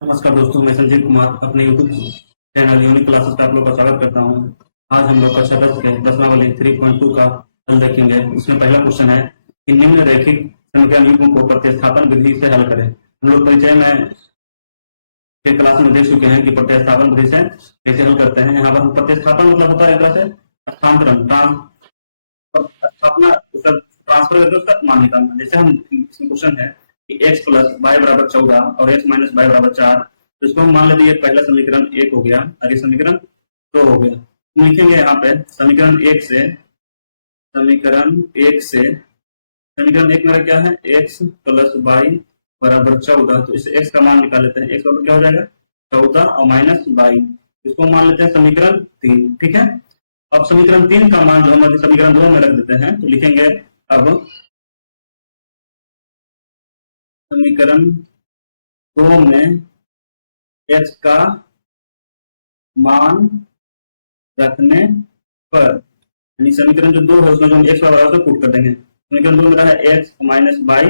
नमस्कार दोस्तों, मैं संजीव कुमार अपने यूट्यूब चैनल यूनिक क्लासेस का आप लोग का स्वागत करता हूँ। आज हम लोग कक्षा 10 के प्रश्नावली 3.2 का हल देखेंगे। उसमें पहला क्वेश्चन है कि निम्न रैखिक समीकरण युग्म को प्रतिस्थापन विधि से हल करें। हम लोग परिचय में के क्लास में देख चुके हैं कि प्रतिस्थापन विधि से कैसे हल करते हैं। यहाँ पर प्रतिस्थापन मतलब होता है एक तरह से स्थानांतरण, स्थापना, उसका ट्रांसफर करके उसका मान निकालना। जैसे हम इसमें क्वेश्चन है कि x प्लस वाई बराबर 14 और x माइनस वाई बराबर 4, तो इसको हम मान लेते हैं पहला समीकरण 1 हो गया और ये समीकरण 2 हो गया। हम लिखेंगे यहाँ पे समीकरण 1 से समीकरण 1 मेरा क्या है, x प्लस वाई बराबर 14, तो इसे x का मान निकाल लेते हैं। x बराबर क्या हो जाएगा 14 और माइनस वाई, इसको मान लेते हैं समीकरण 3। ठीक है, अब समीकरण 3 का मान जो हम समीकरण 2 में रख देते हैं, तो लिखेंगे अब समीकरण 2 में x का मान रखने पर, यानी समीकरण जो 2 है उसमें जो हम x बराबर उसको पुट कर देंगे। समीकरण 2 में है x माइनस वाई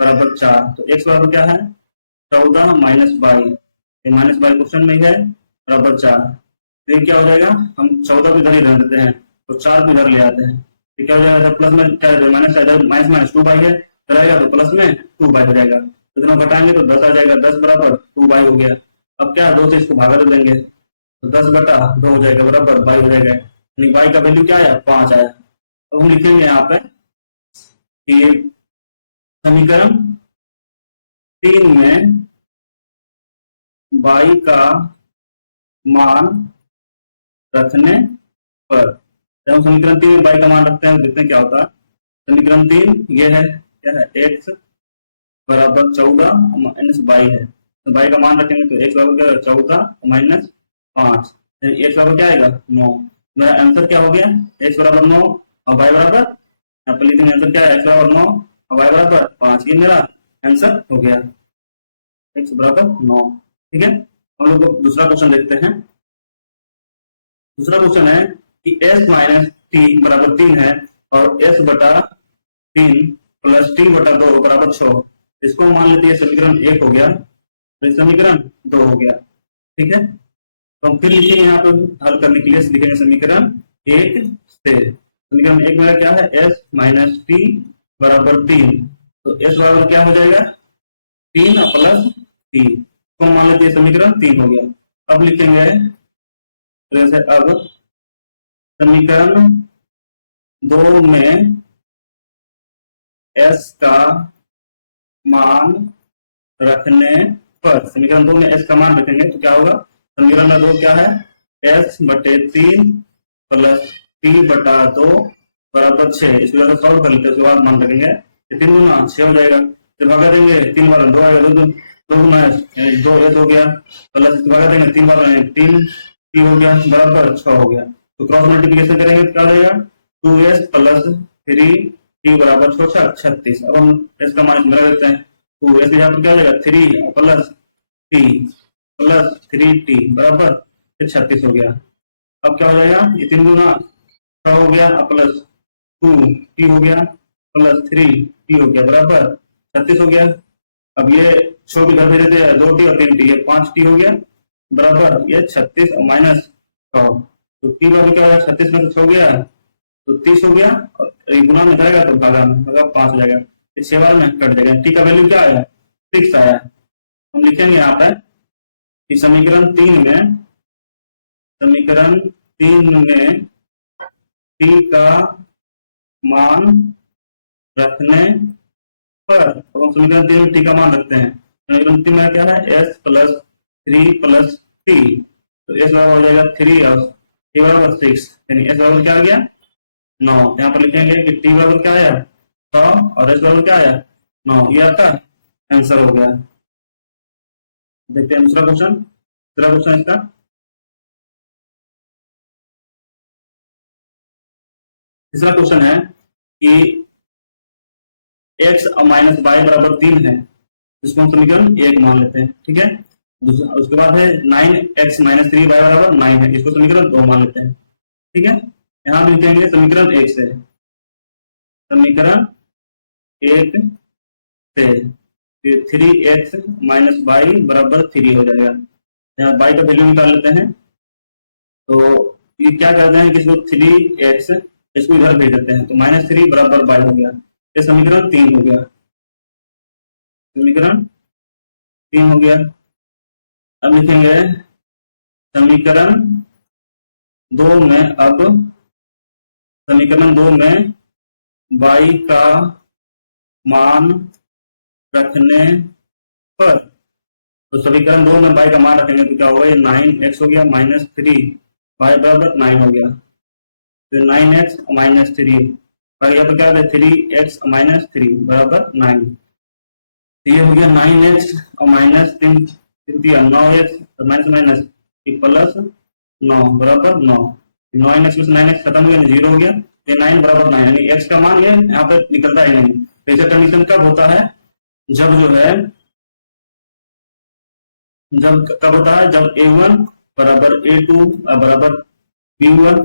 बराबर 4, तो x बराबर क्या है 14 minus Y, minus Y question में है बराबर 4। तो ये क्या हो जाएगा, हम 14 को इधर ही रख देते हैं तो 4 को इधर ले आते हैं। तो क्या हो जाएगा, प्लस में क्या माइनस माइनस 2 बाई है, इधर आएगा तो प्लस में 2 बाई हो जाएगा। तो इतना घटाएंगे तो 10 आ जाएगा, 10 बराबर 2 बाई हो गया। अब क्या 2 से इसको भागा दे देंगे तो 10 बटा 2 हो जाएगा बराबर बाई हो जाएगा, यानी बाई का वैल्यू क्या आया 5 आया। अब हम लिखेंगे यहाँ पे कि समीकरण 3 में बाई का मान रखने पर, जब हम समीकरण 3 में बाई का मान रखते हैं देखते हैं क्या होता है। समीकरण 3 ये है क्या है, x बराबर 14 माइनस बाई है, तो बाई का मान रखेंगे तो x बराबर 14 माइनस 5, x बराबर क्या आएगा 9। मेरा आंसर क्या हो गया, x बराबर 9 और y बराबर, यहाँ पर लिखेंगे आंसर क्या है, x बराबर 9 और y बराबर 5, ये मेरा आंसर हो गया, x बराबर 9। ठीक है, हम लोग दूसरा क्वेश्चन देखते हैं। दूसरा क्वेश्चन है कि s माइनस टी बराबर 3 है और s बटा 3 प्लस टी बटा 2 बराबर 6, इसको मान लेते हैं समीकरण 1 हो गया, तो समीकरण 2 हो गया। ठीक है, तो हम फिर लिखेंगे यहाँ पे हल करने के लिए लिखेंगे समीकरण 1 से। समीकरण 1 मेरा क्या है, s माइनस टी बराबर 3, तो s बराबर क्या हो जाएगा 3 प्लस टी, तो मान लेते हैं समीकरण 3 हो गया। अब लिखेंगे जैसे अब समीकरण 2 में s का मान रखने पर, समीकरण 2 में s का मान रखेंगे तो क्या होगा, समीकरण 2 क्या है, s बटे 3 प्लस टी बटा 2 बराबर 6, इसको अगर सॉल्व कर लेते हैं उसके बाद मान रखेंगे 3 गुना 6 हो जाएगा, फिर भागा देंगे 3 बार 2 आएगा, 2 गुना 2 s हो गया, प्लस भागा देंगे 3 बार 3 टी हो गया बराबर 6 हो गया। तो क्रॉस मल्टीप्लिकेशन करेंगे तो क्या हो जाएगा 2s प्लस 3 टी बराबर 36। अब हम s का मान बना देते हैं, तो s यहाँ पर क्या हो जाएगा 3 प्लस टी प्लस 3t बराबर 36 हो गया। अब क्या हो जाएगा, ये 3 गुना 6 हो गया प्लस 2t हो गया प्लस 3t हो गया बराबर 36 हो गया। अब ये 6 भी घर भेज देते हैं, 2t और 3t, ये 5t हो गया बराबर ये 36 और माइनस 6, तो t बराबर क्या है 36 में से 6 गया तो 30 हो गया, और गुना में जाएगा तो भागा 5 हो जाएगा, 6 बार में कट जाएगा, t का वैल्यू क्या आया 6 आया। हम लिखेंगे यहाँ पर कि समीकरण 3 में t का मान रखने पर, अब हम समीकरण 3 में t का मान रखते हैं, समीकरण 3 में क्या है s प्लस 3 प्लस t, तो s बराबर हो जाएगा 3 और t बराबर 6, यानी s बराबर क्या आ गया 9। यहाँ पर लिखेंगे कि t बराबर क्या आया 100 और s बराबर क्या आया 9, ये आपका आंसर हो गया। देखते हैं दूसरा क्वेश्चन इसका। तीसरा क्वेश्चन है कि x माइनस वाई बराबर 3 है, इसको हम समीकरण 1 मान लेते हैं। ठीक है, उसके बाद है 9x माइनस 3 वाई बराबर 9 है, इसको समीकरण 2 मान लेते हैं। ठीक है, यहाँ हम लिखेंगे समीकरण 1 से, समीकरण 1 से 3x माइनस वाई बराबर 3 हो जाएगा। यहाँ वाई का वैल्यू निकाल लेते हैं। तो ये क्या करते हैं कि इसको 3x इसको इधर भेज देते हैं, तो -3 बराबर वाई हो गया। ये समीकरण 3 हो गया, समीकरण 3 हो गया। अब लिखेंगे समीकरण 2 में, अब समीकरण 2 में y का मान रखने पर, तो समीकरण 2 में y का मान रखेंगे तो क्या होगा, ये 9x हो गया माइनस 3 y बराबर 9 हो गया। तो 9x माइनस 3 यहाँ पर क्या होगा 3x माइनस 3 बराबर 9। तो ये हो गया 9x और minus 3 9x minus minus plus 9 बराबर 9। 9x में से 9x खत्म हो गया, 0 हो गया। ये 9 बराबर 9 यानी x का मान ये यहाँ पर निकलता ही नहीं। तो ऐसा कंडीशन कब होता है, जब जो है जब कब होता है, जब a1 बराबर a2 बराबर b1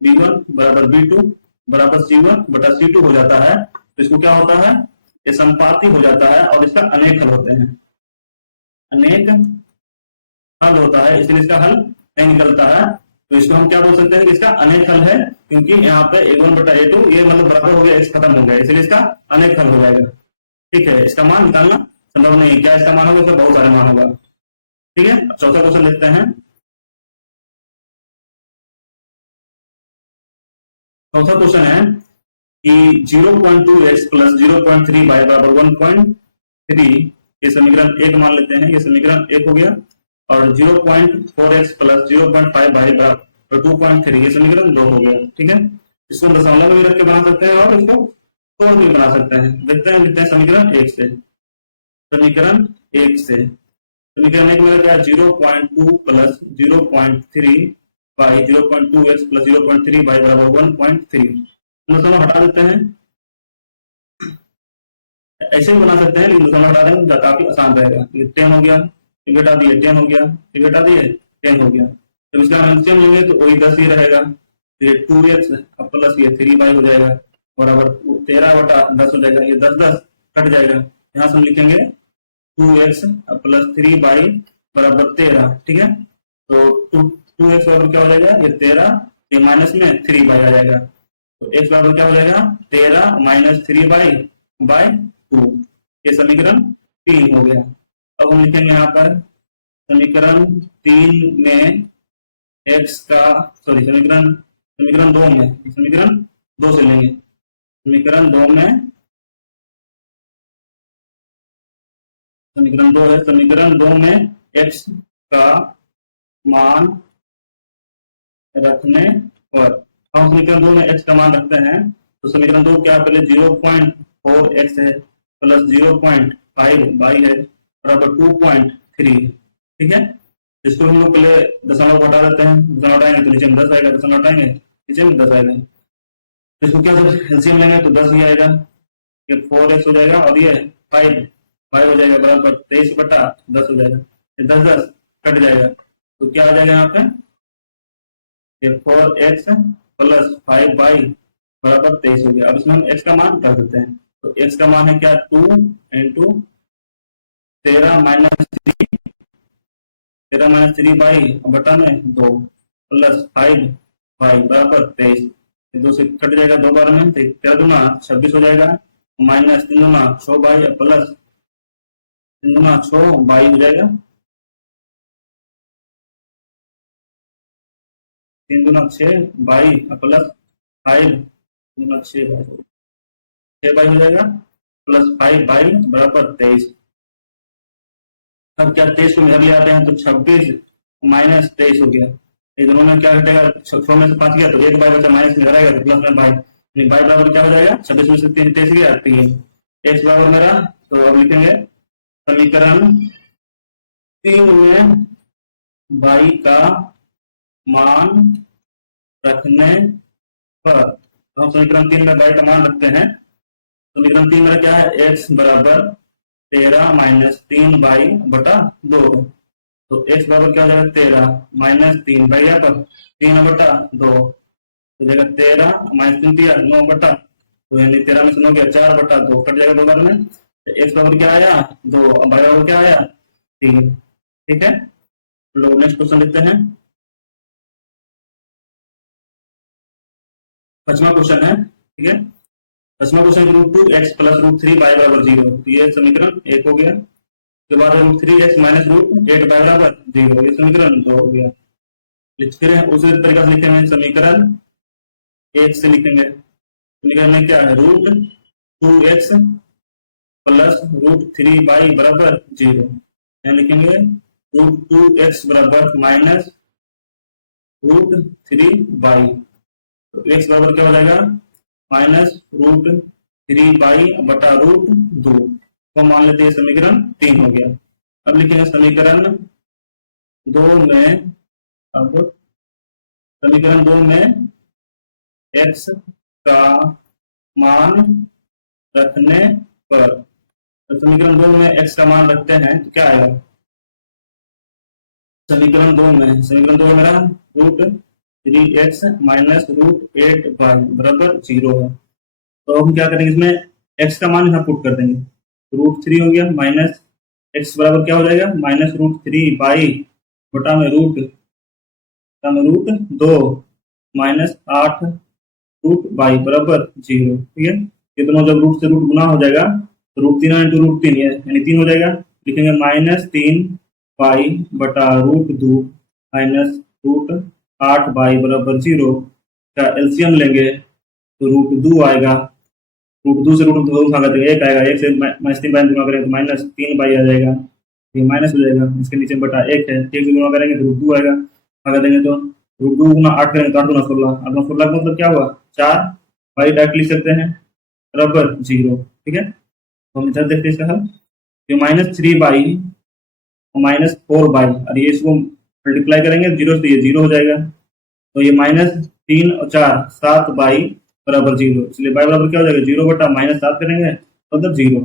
b1 बराबर b2 बराबर c1 बटा c2 हो जाता है। तो इसको क्या होता है, ये संपाती हो जाता है और इसका अनेक हल होते हैं, अनेक हल होता है, इसलिए इसका हल नहीं निकलता है। तो इसको हम क्या बोल सकते हैं कि इसका अनेक हल है, क्योंकि यहाँ पे a1 बटा a2 ये मतलब बराबर हो गया, x खत्म हो गया, इसलिए इसका अनेक हल हो जाएगा। ठीक है, इसका मान निकालना संभव नहीं। क्या इसका मान होगा, इसका बहुत सारे मान होगा। ठीक है, चौथा क्वेश्चन देखते हैं। चौथा क्वेश्चन है कि 0.2x प्लस 0.3 y बराबर 1.3 ये समीकरण 1 मान लेते हैं, ये समीकरण 1 हो गया। और 0.4x प्लस 0.5 y बराबर 2.3 ये समीकरण 2 हो गया। ठीक है, इसको दशमलव में रख के बना सकते हैं और इसको तोड़ के बना सकते हैं। देखते हैं समीकरण 1 से। समीकरण 1 से समीकरण 1 में क्या, 0.2 plus 0.3 y 0.2x plus 0.3 y बराबर 1.3 दशमलव हटा देते हैं। ऐसे भी बना सकते हैं, लेकिन दशमलव हटा देंगे तो काफी आसान रहेगा। ये 10 हो गया, ये घटा दिए 10 हो गया, ये घटा दिए 10 हो गया। जब इसका एलसीएम लेंगे तो वही 10 ही रहेगा। तो ये 2x प्लस ये 3y हो जाएगा बराबर 13 बटा 10 हो जाएगा। ये 10 10 कट जाएगा, यहाँ से हम लिखेंगे 2x प्लस 3y बराबर 13। ठीक है, तो 2x बराबर क्या हो जाएगा, ये 13, ये माइनस में 3y आ जाएगा। तो x बराबर क्या हो जाएगा 13 माइनस 3y बाय 2। ये समीकरण 3 हो गया। अब हम लिखेंगे यहाँ पर समीकरण 3 में x का, सॉरी समीकरण 2 में, समीकरण 2 से लेंगे। समीकरण 2 में, समीकरण 2 है, समीकरण 2 में x का मान रखने पर, हम समीकरण 2 में x का मान रखते हैं तो समीकरण 2 क्या, पहले 0.4x है प्लस 0.5y है बराबर 2.3। ठीक है, इसको हम लोग पहले दशमलव हटा देते हैं, दशमलव हटाएंगे तो नीचे में 10 आएगा, दशमलव हटाएंगे नीचे में 10 आएगा। इसको क्या एलसीएम लेंगे तो 10 ही आएगा, ये 4x हो जाएगा और ये 5 हो जाएगा बराबर 23 बटा 10 हो जाएगा। ये 10 10 कट जाएगा, तो क्या आ जाएगा यहाँ पे, ये 4x प्लस 5y बराबर 23 हो गया। अब इसमें हम x का मान कर देते हैं, तो x का मान है क्या, 2 इंटू 13 माइनस 3 बाई बटा में 2 प्लस 5 बाई बराबर 23। 2 से कट जाएगा 2 बार में, 13 दूना 26 हो जाएगा, माइनस 3 दूना 6 बाई प्लस 3 दूना 6 बाई हो जाएगा, 3 दूना 6 बाई प्लस 5 दूना 6 बाई हो जाएगा प्लस 5 बाई बराबर 23। अब क्या 23 को इधर ले आते हैं तो 26 माइनस 23 हो गया। ये दोनों में क्या घटेगा, 6 में से 5 गया तो 1 बाई बचा, माइनस में आएगा तो प्लस में बाई, बाई बराबर क्या हो जाएगा 26 में से 23 गया 3। x बराबर मेरा, तो अब लिखेंगे समीकरण 3 में y का मान रखने पर, तो हम समीकरण 3 में y का मान रखते हैं। समीकरण 3 में क्या है, x बराबर 13 माइनस 3 बाई बटा 2, तो x बराबर क्या हो जाएगा 13 माइनस 3 बाई यहाँ पर 3 बटा 2 तो जाएगा 13 माइनस 3 9 बटा, तो यानी 13 में से 9 गया 4 बटा 2 कट जाएगा 2 बार में, एक्स बराबर क्या आया 2, वाई बराबर क्या आया 3। ठीक है, लोग नेक्स्ट क्वेश्चन लिखते हैं। 5वां क्वेश्चन है, ठीक है। 5वां क्वेश्चन √2x प्लस √3 वाई बराबर 0, तो ये समीकरण 1 हो गया। उसके बाद √3x माइनस √8 वाई बराबर 0, ये समीकरण 2 हो गया। फिर उसी तरीके से लिखेंगे, समीकरण 1 से लिखेंगे। समीकरण में क्या है, √2x प्लस √3y बराबर 0, यहाँ लिखेंगे √2x बराबर माइनस √3y, तो x बराबर क्या हो जाएगा माइनस √3y बटा √2, तो मान लेते हैं समीकरण 3 हो गया। अब लिखेंगे समीकरण 2 में, अब समीकरण 2 में x का मान रखने पर, तो समीकरण 2 में x का मान रखते हैं तो क्या आएगा, समीकरण 2 में मेरा √3x माइनस √8y बराबर 0 है। तो हम क्या करेंगे, इसमें x का मान यहाँ पुट कर देंगे, √3 हो गया माइनस x बराबर क्या हो जाएगा माइनस √3y बटा में √2 माइनस 8 √y बराबर 0। ठीक है, ये दोनों जब रूट से रूट गुना हो जाएगा तो √3 इंटू √3 यानी 3 हो जाएगा। लिखेंगे माइनस 3y बटा √2 माइनस √8y बराबर 0 का एलसीएम लेंगे तो √2 आएगा। √2 से √2 भागा तो 1 आएगा, 1 से माइनस 3 बाई गुणा करेंगे तो माइनस 3y आ जाएगा, ये माइनस हो जाएगा, इसके नीचे बटा 1 है, 1 से गुणा करेंगे तो √2 आएगा, भागा देंगे तो √2 गुना 8 करेंगे तो 8 गुना 16, 8 गुना 16 का मतलब क्या हुआ 4, y डायरेक्ट लिख सकते हैं बराबर 0। ठीक है, तो हम इधर देखते हैं इसका हल, ये माइनस 3y और माइनस 4y, और ये इसको मल्टीप्लाई करेंगे 0 से, ये 0 हो जाएगा, तो ये माइनस 3 और 4 7y बराबर 0, इसलिए y बराबर क्या हो जाएगा 0 बटा माइनस 7 करेंगे तो मतलब 0,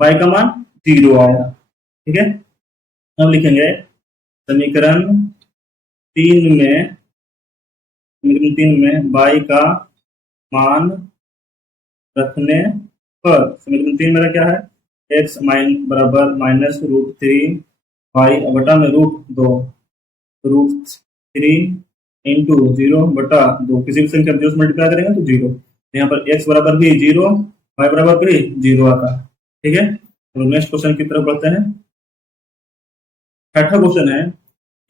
y का मान 0 आया। ठीक है, अब लिखेंगे समीकरण 3 में y का मान रखने पर, समीकरण 3 मेरा क्या है, x बराबर माइनस √3y बटा में √2, √3 इंटू 0 बटा 2, किसी भी संख्या 0 से मल्टीप्लाई करेंगे तो 0, यहाँ पर x बराबर भी 0, y बराबर भी 0 आता है। ठीक है, तो नेक्स्ट क्वेश्चन की तरफ बढ़ते हैं। 6वां क्वेश्चन है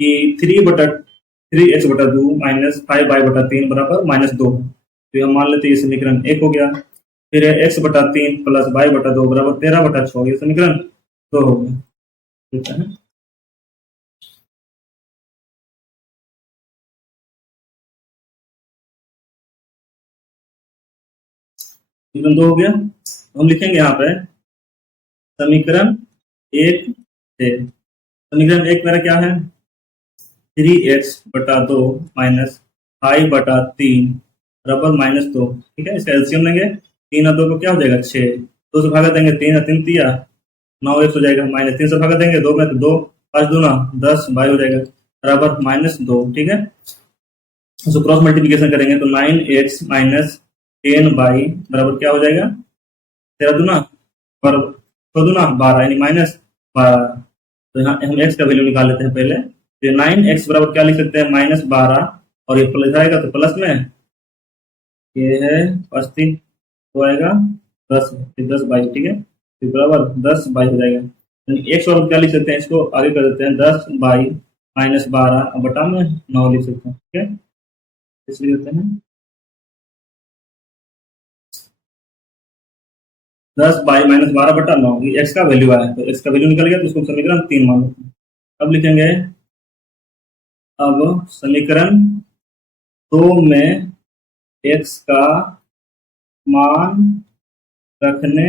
कि 3x बटा 2 माइनस 5y बटा 3 बराबर माइनस 2, तो हम मान लेते हैं ये समीकरण 1 हो गया। फिर x बटा 3 प्लस y बटा 2 बराबर 13 बटा 6, ये समीकरण 2 हो गया। ठीक है, समीकरण 2 हो गया, हम लिखेंगे यहाँ पे समीकरण 1 से, समीकरण 1 मेरा क्या है 3x बटा 2 माइनस 5 बटा 3 बराबर माइनस 2। ठीक है, इसका एलसीएम लेंगे, 3 और 2 को क्या हो जाएगा 6, 2 से भागा देंगे 3 और 3 तिया 9, 1 हो जाएगा, माइनस 3 से भागा देंगे 2 में तो 2, 5 दूना 10 y हो जाएगा बराबर माइनस 2। ठीक है, तो क्रॉस मल्टीप्लिकेशन करेंगे तो 9x माइनस 10y बराबर क्या हो जाएगा 13 दूना पर 6 दूना 12 यानी माइनस 12। तो यहाँ हम x का वैल्यू निकाल लेते हैं पहले, तो 9x बराबर क्या लिख सकते हैं माइनस 12, और ये प्लस आएगा तो प्लस में ये है 80 तो आएगा 10, 10 ठीक है, तो बराबर 10 हो जाएगा, यानी x बराबर क्या लिख सकते हैं, इसको आगे कर देते हैं 10 माइनस 12 बटा में 9 लिख सकते हैं। ठीक है, इसलिए देते हैं 10 माइनस 12 बटा 9, ये x का वैल्यू आया, तो x का वैल्यू निकल गया तो इसको समीकरण 3 मान लेते हैं। अब लिखेंगे, अब समीकरण 2 में x का मान रखने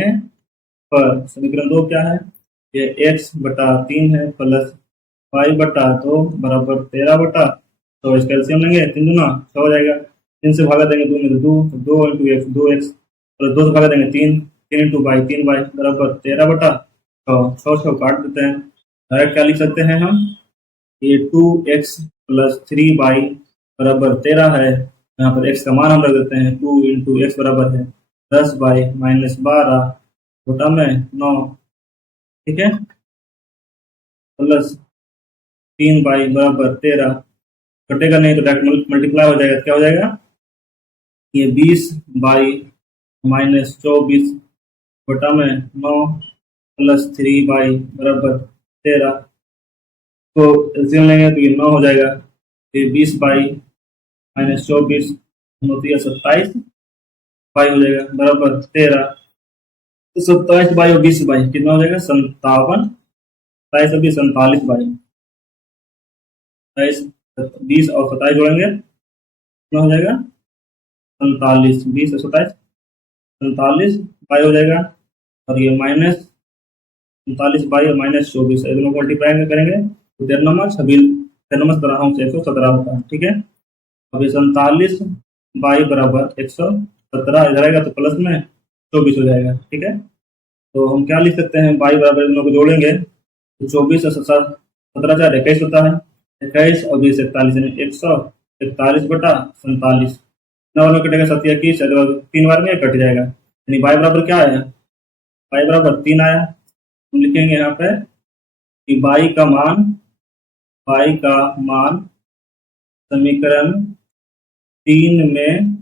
पर, समीकरण 2 क्या है, ये x बटा 3 है प्लस 5 बटा 2 बराबर 13 बटा, तो इसका एलसीएम लेंगे 3 दूना 6 हो जाएगा, 3 से भागा देंगे 2 में तो 2, 2 इंटू एक्स 2x प्लस 2 से भागा देंगे 3, 3 इंटू वाई 3y बराबर 13 बटा 6 काट देते हैं, डायरेक्ट क्या लिख सकते हैं हम, ये 2x प्लस 3y बराबर 13 है, यहाँ पर x का मान हम रख देते हैं 2 इंटू एक्स बराबर है 10 माइनस 12 बटा में 9, ठीक है, प्लस 3y बराबर 13, कटेगा नहीं तो डायरेक्ट मल्टीप्लाई हो जाएगा, क्या हो जाएगा ये 20y माइनस 24 बटा में 9 प्लस 3y बराबर 13, तो एलसीएम लेंगे तो ये 9 हो जाएगा, ये 20y माइनस 24 होती है 27 बाई हो जाएगा बराबर 13, तो 27 बाई और 20 बाई कितना हो जाएगा 57, 27 अभी 47 बाई 27, 20 और 27 जोड़ेंगे कितना हो जाएगा 47, 20 और 27 47 बाई हो जाएगा, और ये माइनस 47 बाई और माइनस 24 दोनों को मल्टीप्लाई करेंगे तो 13 तरह से 117 होता है। ठीक है, अब ये 47 बाई बराबर 117 इधर आएगा तो प्लस में 24 हो जाएगा। ठीक है, तो हम क्या लिख सकते हैं, बाई बराबर दोनों को जोड़ेंगे तो 24 और 17 4 21 होता है, 21 और 20 41 यानी 141 बटा 47, नौ में कटेगा 7 21, 3 बार में कट जाएगा, यानी बाई बराबर क्या आया, बाई बराबर 3 आया। हम लिखेंगे यहाँ पे कि बाई का मान समीकरण 3 में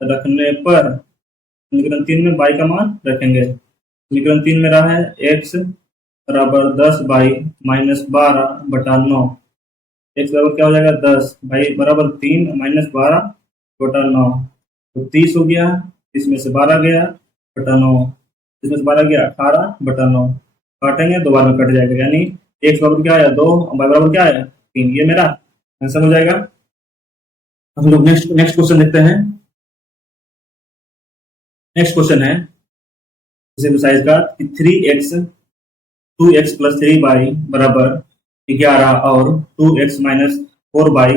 रखने पर, समीकरण 3 में बाई का मान रखेंगे, समीकरण 3 में रहा है x बराबर 10 बाई माइनस 12 बटा 9, x बराबर क्या हो जाएगा 10, बाई बराबर 3 माइनस 12 बटा 9, तो 30 हो गया, इसमें से 12 गया बटा 9, इसमें से 12 गया 18 बटा 9, काटेंगे 2 बार में कट जाएगा, यानी x बराबर क्या आया 2 और y बराबर क्या आया 3, ये मेरा आंसर हो जाएगा। हम लोग नेक्स्ट क्वेश्चन देखते हैं। नेक्स्ट क्वेश्चन है इस एक्सरसाइज का कि 3x 2x प्लस 3y बराबर 11 और 2x माइनस 4y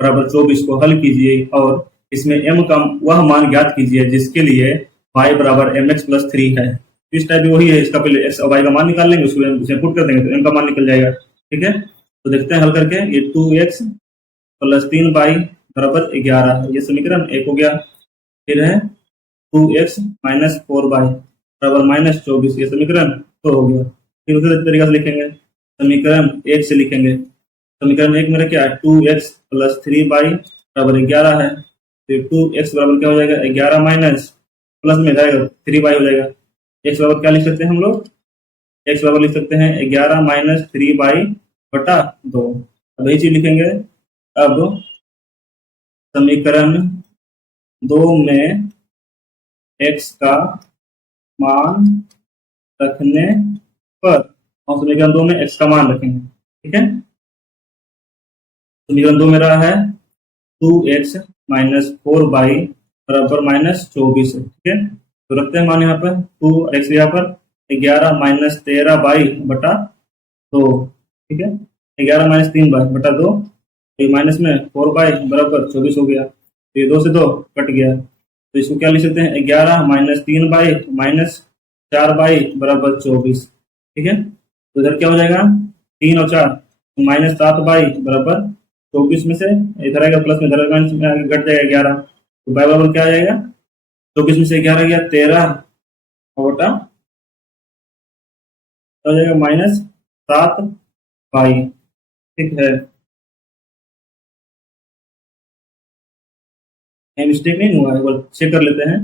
बराबर 24 को हल कीजिए और इसमें m का वह मान ज्ञात कीजिए जिसके लिए y बराबर mx प्लस 3 है। इस टाइप वही है, इसका पहले x और y का मान निकाल लेंगे, उसमें पुट कर देंगे तो m का मान निकल जाएगा। ठीक है, तो देखते हैं हल करके, ये 2x प्लस 3y बराबर 11, ये समीकरण 1 हो गया, फिर है 2x माइनस 4y बराबर माइनस 24, ये समीकरण 2 हो गया। फिर उसी तरीके से लिखेंगे, समीकरण 1 से लिखेंगे, समीकरण 1 मेरा क्या है 2x प्लस 3y बराबर 11 है, फिर 2x बराबर क्या हो जाएगा 11 माइनस प्लस में जाएगा 3y हो जाएगा, x बराबर क्या लिख सकते हैं हम लोग, x बराबर लिख सकते हैं 11 माइनस 3y बटा 2। अब यही चीज लिखेंगे, अब समीकरण 2 में x का मान रखने पर, और समीकरण 2 में x का मान रखेंगे। ठीक है, समीकरण 2 में रहा है 2x माइनस 4y बराबर माइनस 24। ठीक है, तो रखते हैं मान यहाँ पर 2 और x यहाँ पर 11 माइनस 13y बटा 2। ठीक है, 11 माइनस 3y बटा 2, ये माइनस में 4y बराबर 24 हो गया, तो ये 2 से 2 कट गया, तो इसको क्या लिख सकते हैं 11 माइनस 3y माइनस 4y बराबर 24। ठीक है, तो इधर क्या हो जाएगा 3 और 4 माइनस 7y बराबर 24 में से इधर आएगा प्लस में, इधर घट जाएगा 11, तो y बराबर क्या आ जाएगा 24 में से 11 गया 13 बटा हो जाएगा माइनस 7y। ठीक है, मिस्टेक नहीं हुआ है, एक बार चेक कर लेते हैं।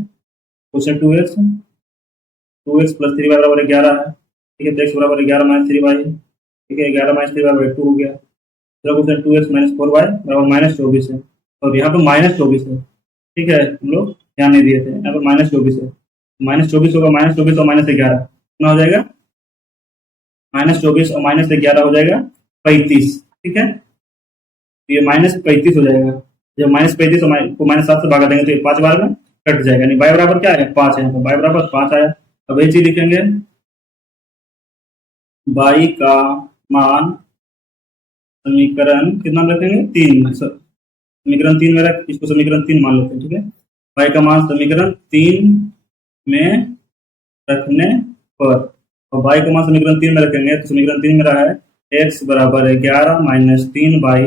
क्वेश्चन 2x प्लस 3y बराबर 11 है। ठीक है, तो x बराबर 11 माइनस 3y है। ठीक है, 11 माइनस 3y बराबर 2 हो गया। दूसरा क्वेश्चन 2x माइनस 4y बराबर माइनस 24 है, और यहाँ पर माइनस 24 है। ठीक है, हम लोग ध्यान नहीं दिए थे, यहाँ पर माइनस 24 है, माइनस 24 होगा, माइनस 24 और माइनस 11 कितना हो जाएगा, माइनस 24 और माइनस 11 हो जाएगा 35। ठीक है, तो ये माइनस 35 हो जाएगा, जब माइनस 35 को माइनस 7 से भागा देंगे तो ये 5 बार में कट जाएगा, यानी y बराबर क्या है 5 है, यहाँ पर y बराबर 5 आया। अब यही चीज लिखेंगे, y का मान समीकरण कितना रखेंगे 3 में, समीकरण 3 में रख, इसको समीकरण 3 मान लेते हैं। ठीक है, y का मान समीकरण 3 में रखने पर, और y का मान समीकरण 3 में रखेंगे तो समीकरण 3 में रहा है x बराबर 11 माइनस 3y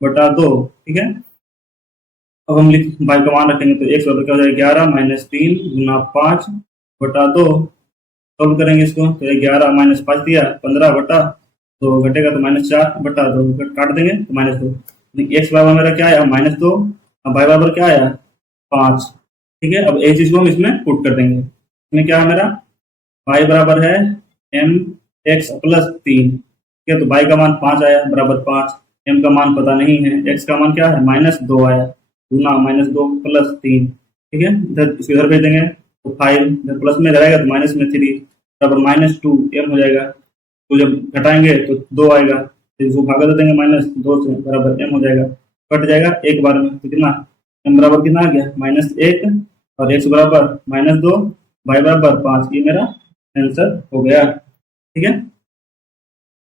बटा 2। ठीक है, अब हम y का मान रखेंगे तो x बराबर क्या हो जाएगा 11 माइनस 3 गुना 5 बटा 2, सॉल्व करेंगे इसको तो 11 माइनस 5 दिया 15 बटा तो घटेगा तो -4 बटा 2 काट देंगे तो -2। एक्स बराबर मेरा क्या आया -2 और वाई बराबर क्या आया 5। ठीक है, अब एक चीज को हम इसमें पुट कर देंगे। इसमें क्या है मेरा y बराबर है एम एक्स प्लस 3। ठीक है, तो y का मान 5 आया बराबर 5, m का मान पता नहीं है, x का मान क्या है -2 आया गुना -2 प्लस 3। ठीक है, इधर इसको इधर भेज देंगे तो 5 इधर प्लस में रहेगा तो माइनस में 3 बराबर -2 m हो जाएगा। तो जब घटाएंगे तो 2 आएगा, तो इसको भागा दे देंगे -2 से बराबर m हो जाएगा, कट जाएगा एक बार में तो कितना m बराबर कितना आ गया -1 और x बराबर -2 y बराबर 5। ये मेरा आंसर हो गया। ठीक है,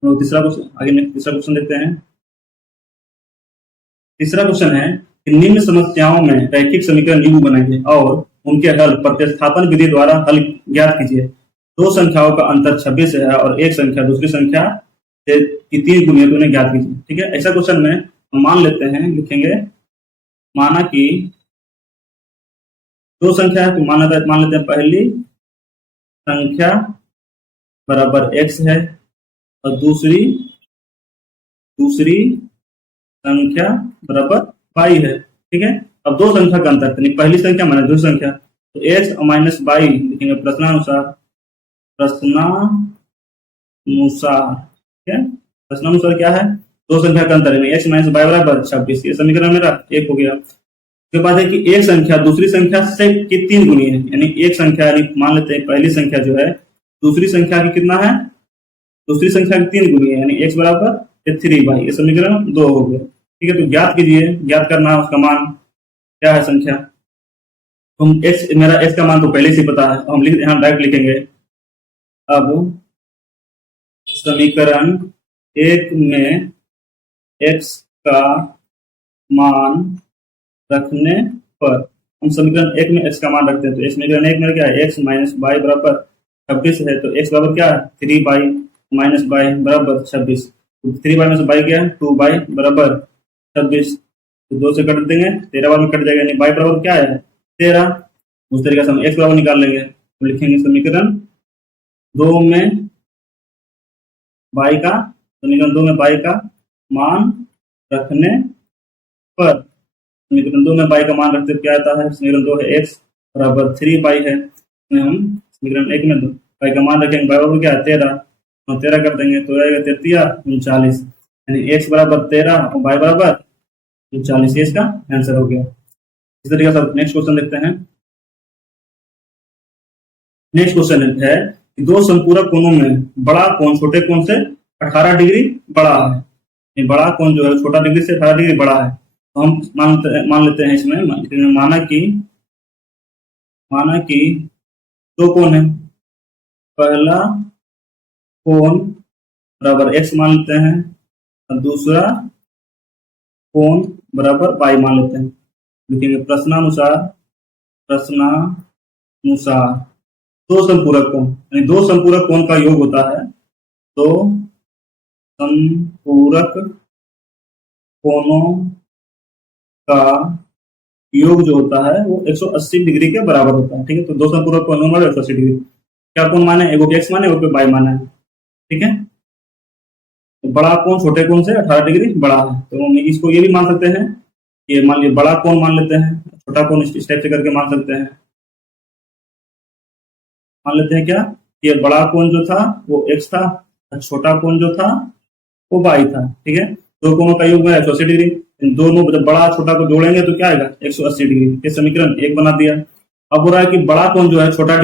तो तीसरा क्वेश्चन आगे तीसरा क्वेश्चन देखते हैं। तीसरा क्वेश्चन है कि निम्न समस्याओं में रैखिक समीकरण युग्म बनाइए और उनके हल प्रतिस्थापन विधि द्वारा हल ज्ञात कीजिए। दो संख्याओं का अंतर 26 है और एक संख्या दूसरी संख्या की 3 गुनी है तो उन्हें ज्ञात कीजिए। ठीक है, ऐसा क्वेश्चन में हम मान लेते हैं, लिखेंगे माना कि दो संख्या है तो मान लेते हैं पहली संख्या बराबर x है और दूसरी संख्या बराबर y है। ठीक है, अब दो संख्या का अंतर यानी पहली संख्या माइनस दूसरी संख्या तो x और माइनस y लिखेंगे प्रश्नानुसार। ठीक है, प्रश्नानुसार क्या है दो संख्या का अंतर है x माइनस y बराबर 26। ये समीकरण मेरा एक हो गया। उसके बाद है कि एक संख्या दूसरी संख्या से की 3 गुनी है, यानी एक संख्या यानी मान लेते हैं पहली संख्या जो है दूसरी संख्या की कितना है दूसरी संख्या की 3 गुनी है यानी x बराबर 3y। ये समीकरण 2 हो गया। ठीक है, तो ज्ञात कीजिए, ज्ञात करना उसका मान क्या है संख्या। हम x मेरा x का मान तो पहले से पता है, हम यहाँ डायरेक्ट लिखेंगे। अब समीकरण 1 में x का मान रखने पर हम समीकरण 1 में x का मान रखते हैं तो समीकरण 1 में क्या है x माइनस y बराबर 26 है तो x बराबर क्या है 3y माइनस y बराबर 26। तो 3y में से y क्या है 2y बराबर 26, तो 2 से कट देंगे 13 बार में कट जाएगा यानी y बराबर क्या है 13। उस तरीके से हम x बराबर निकाल लेंगे तो लिखेंगे समीकरण 2 में y का मान रखने पर समीकरण 2 में y का मान रखते क्या आता है समीकरण 2 है x बराबर 3y है। हम समीकरण 1 में y का मान रखेंगे y बराबर क्या है 13 और 13 कर देंगे तो आएगा 33 39 यानी x बराबर 13 और y बराबर 39। ये इसका आंसर हो गया। इस तरीके से नेक्स्ट क्वेश्चन देखते हैं। नेक्स्ट क्वेश्चन है कि दो संपूरक कोणों में बड़ा कोण छोटे कोण से 18 डिग्री बड़ा है। बड़ा कोण जो है छोटा डिग्री से 18 डिग्री बड़ा है तो हम मान लेते हैं इसमें माना कि दो कोण है, पहला कोण बराबर x मान लेते हैं और दूसरा कोण बराबर y मान लेते हैं। लिखेंगे प्रश्नानुसार दो संपूरक कोण यानी दो संपूरक कोण का योग होता है, दो संपूरक कोणों का योग जो होता है वो 180 डिग्री के बराबर होता है। ठीक है, तो दो संपूरक कोण होगा 180 डिग्री। क्या कोण माने एगो पे x माने एगो पे y माना है। ठीक है, तो बड़ा कोण छोटे कोण से 18 डिग्री बड़ा है तो हम इसको ये भी मान सकते हैं, ये मान लीजिए बड़ा कोण मान लेते हैं, छोटा कोण इस टाइप से करके मान सकते हैं। मान लेते हैं क्या ये बड़ा कोण जो था वो x था और छोटा कोण जो था वो y था। ठीक है, दो कोणों का योग है 180 डिग्री, इन दोनों जब बड़ा छोटा को जोड़ेंगे तो क्या आएगा 180 डिग्री। ये समीकरण 1 बना दिया। अब हो रहा है कि बड़ा कोण जो है छोटा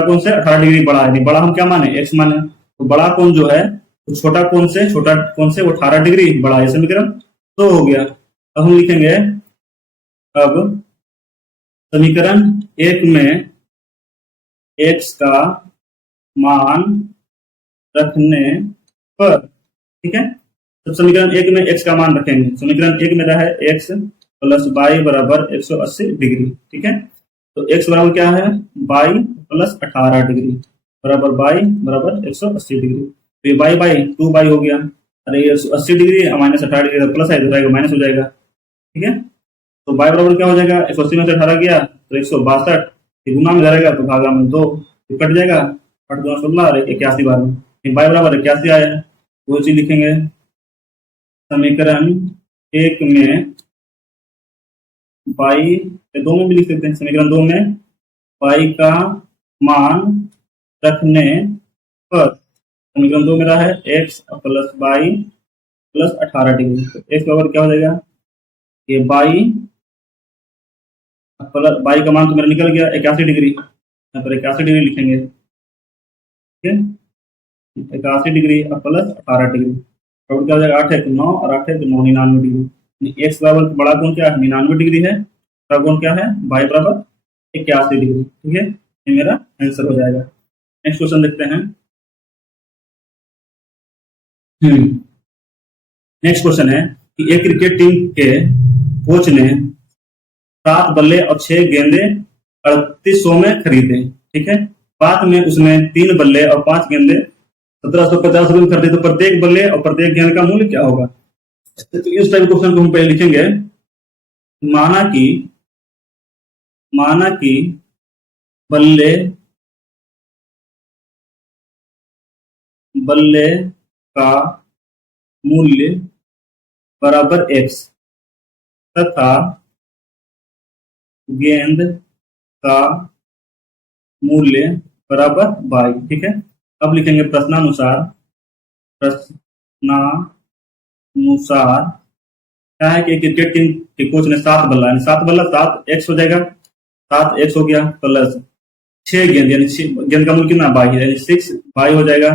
कोण से 18 डिग्री बड़ा है, बड़ा हम क्या माने x माने, तो बड़ा कोण जो है तो छोटा कोण से वो 18 डिग्री बड़ा है। समीकरण 2 हो गया। अब हम लिखेंगे अब समीकरण 1 में x का मान रखने पर। ठीक है, तो समीकरण 1 में x का मान रखेंगे। समीकरण 1 में रहा है x प्लस y बराबर 180 डिग्री। ठीक है, तो x बराबर क्या है y प्लस 18 डिग्री बराबर y बराबर 180 डिग्री। तो ये y बाई 2y हो गया। अरे ये 80 डिग्री माइनस 18 डिग्री प्लस है तो माइनस हो जाएगा। ठीक है, तो y बराबर क्या हो जाएगा 180 में से 18 गया तो 162, गुना में रहेगा तो भागा में 2 कट जाएगा 8 2 16 और 81 बार में बाई बराबर 81 आया है, वो चीज लिखेंगे। समीकरण 1 में बाई, दो में भी लिख सकते हैं, समीकरण 2 में बाई का मान रखने पर समीकरण 2 मेरा है x plus by plus 18 degree. तो x बराबर क्या हो जाएगा, ये बाई प्लस बाई का मान तो मेरा निकल गया 81 डिग्री, यहाँ पर 81 डिग्री लिखेंगे, ठीक है। 81 डिग्री प्लस 18 डिग्री, तो क्या हो जाएगा, 8 है 9 और 8 है 9, 99 डिग्री। एक्स बराबर बड़ा कोण क्या है, 99 डिग्री है, बड़ा कोण क्या है, बाई बराबर 81 डिग्री, ठीक है। ये मेरा आंसर हो जाएगा। नेक्स्ट क्वेश्चन देखते हैं। नेक्स्ट क्वेश्चन है कि एक क्रिकेट टीम के कोच ने 7 बल्ले और 6 गेंदे 3800 में खरीदे, ठीक है। बाद में उसने 3 बल्ले और 5 गेंदे 1750 रुपए में खरीदे, तो प्रत्येक बल्ले और प्रत्येक गेंद का मूल्य क्या होगा। तो इस टाइप क्वेश्चन को हम पहले लिखेंगे। माना कि बल्ले का मूल्य बराबर x तथा गेंद का मूल्य बराबर y, ठीक है। अब लिखेंगे प्रश्नानुसार क्या है कि क्रिकेट टीम के कोच ने 7 बल्ला, यानी 7 बल्ला 7 x हो जाएगा, 7 x हो गया, प्लस 6 गेंद, यानी गेंद का मूल्य कितना, बाई, यानी 6 बाई हो जाएगा,